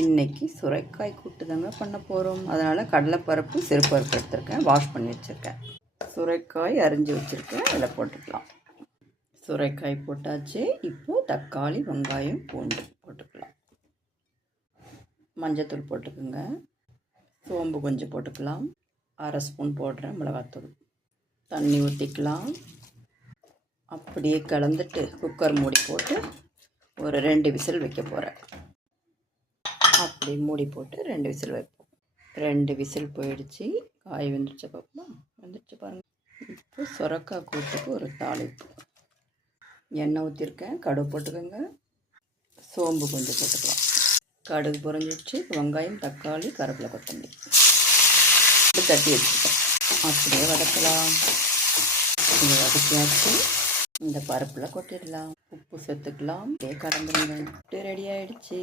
இன்றைக்கி சுரைக்காய் கூட்டு தாங்க பண்ண போகிறோம். அதனால் கடலைப்பருப்பு சிறுபருப்பு எடுத்துருக்கேன், வாஷ் பண்ணி வச்சுருக்கேன். சுரைக்காய் அரிஞ்சு வச்சுருக்கேன், அதில் போட்டுக்கலாம். சுரைக்காய் போட்டாச்சு. இப்போது தக்காளி, வெங்காயம், பூண்டு போட்டுக்கலாம். மஞ்சத்தூள் போட்டுக்குங்க. சோம்பு கொஞ்சம் போட்டுக்கலாம். 1/2 ஸ்பூன் போடுறேன் மிளகாத்தூள். தண்ணி ஊற்றிக்கலாம். அப்படியே கலந்துட்டு குக்கர் மூடி போட்டு ஒரு 2 விசில் வைக்க போகிறேன். அப்படி மூடி போட்டு 2 விசில் வைப்போம். 2 விசில் போயிடுச்சு. காய் வெந்துருச்சு பார்ப்போம். வெந்துருச்சு பாருங்கள். இப்போ சுரக்காய் கூட்டுக்கு ஒரு தாளிப்பு. எண்ணெய் ஊற்றிருக்கேன், கடுகு போட்டுக்கோங்க. சோம்பு கொஞ்சம் போட்டுக்கலாம். கடுகு பொரிஞ்சிடுச்சு. வெங்காயம், தக்காளி, கருவேப்பிலை, கொத்தமல்லி தட்டி வச்சுருக்கேன். அப்படியே வதக்கலாம். இதை வதக்கியாச்சு. இந்த பருப்பில் கொட்டிடலாம். உப்பு சேர்த்துக்கலாம். அப்படியே கலந்துருங்க. ரெடி ஆகிடுச்சு.